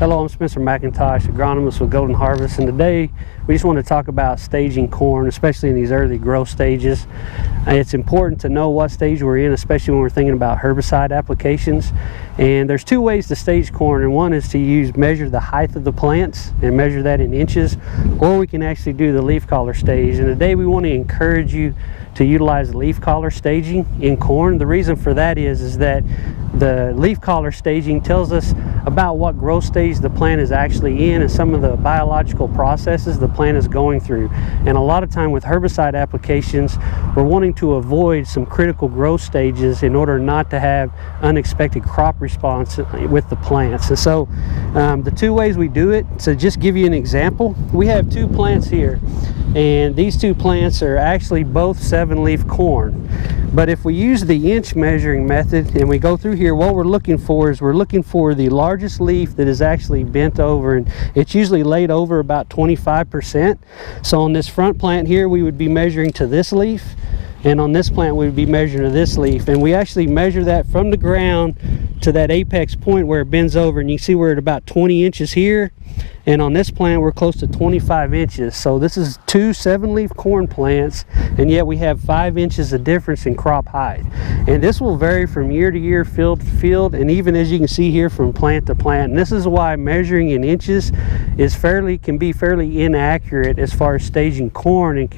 Hello, I'm Spencer McIntosh, agronomist with Golden Harvest, and today we just want to talk about staging corn, especially in these early growth stages. It's important to know what stage we're in, especially when we're thinking about herbicide applications. And there's two ways to stage corn, and one is to measure the height of the plants and measure that in inches, or we can actually do the leaf collar stage. And today we want to encourage you to utilize leaf collar staging in corn. The reason for that is that the leaf collar staging tells us about what growth stage the plant is actually in and some of the biological processes the plant is going through. And a lot of time with herbicide applications, we're wanting to avoid some critical growth stages in order not to have unexpected crop response with the plants. And so the two ways we do it, to just give you an example, we have two plants here, and these two plants are actually both 7-leaf corn. But if we use the inch measuring method and we go through here, what we're looking for is the largest leaf that is actually bent over, and it's usually laid over about 25%. So on this front plant here, we would be measuring to this leaf, and on this plant we would be measuring to this leaf, and we actually measure that from the ground to that apex point where it bends over, and you can see we're at about 20 inches here. And on this plant we're close to 25 inches. So this is two 7-leaf corn plants, and yet we have 5 inches of difference in crop height. And this will vary from year to year, field to field, and even as you can see here, from plant to plant. And this is why measuring in inches can be fairly inaccurate as far as staging corn, and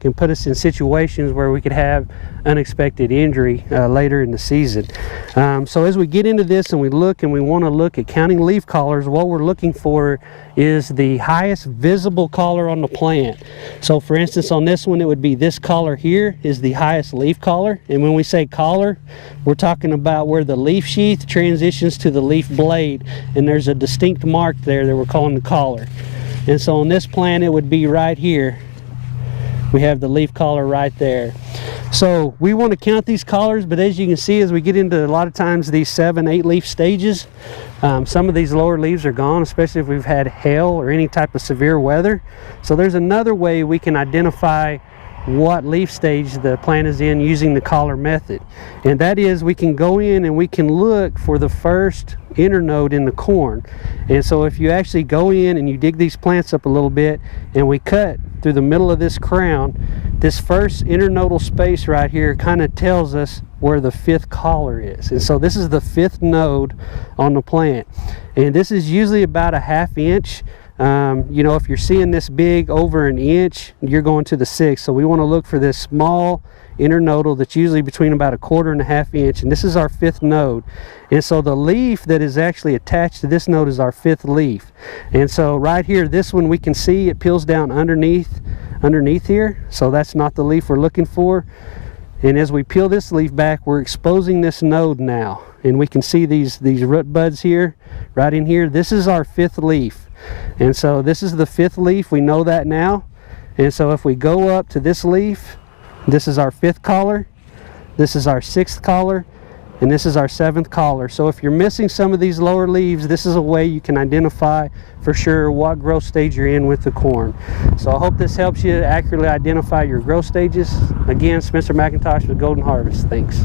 can put us in situations where we could have unexpected injury later in the season. So as we get into this and we want to look at counting leaf collars, what we're looking for is the highest visible collar on the plant. So for instance, on this one, it would be this collar here is the highest leaf collar. And when we say collar, we're talking about where the leaf sheath transitions to the leaf blade, and there's a distinct mark there that we're calling the collar. And so on this plant, it would be right here. We have the leaf collar right there. So we want to count these collars, but as you can see, as we get into a lot of times these 7-8 leaf stages, some of these lower leaves are gone, especially if we've had hail or any type of severe weather. So there's another way we can identify what leaf stage the plant is in using the collar method, and that is we can go in and we can look for the first internode in the corn. And so if you actually go in and you dig these plants up a little bit and we cut through the middle of this crown, this first internodal space right here kind of tells us where the 5th collar is. And so this is the 5th node on the plant, and this is usually about a 1/2 inch. You know, if you're seeing this big over an inch, you're going to the 6th. So we want to look for this small internodal that's usually between about 1/4 and 1/2 inch, and this is our 5th node. And so the leaf that is actually attached to this node is our 5th leaf. And so right here, this one, we can see it peels down underneath here. So that's not the leaf we're looking for. And as we peel this leaf back, we're exposing this node now, and we can see these root buds here, right in here. This is our 5th leaf. And so this is the 5th leaf, we know that now. And so if we go up to this leaf, this is our 5th collar, this is our 6th collar, and this is our 7th collar. So if you're missing some of these lower leaves, this is a way you can identify for sure what growth stage you're in with the corn. So I hope this helps you accurately identify your growth stages. Again, Spencer McIntosh with Golden Harvest. Thanks.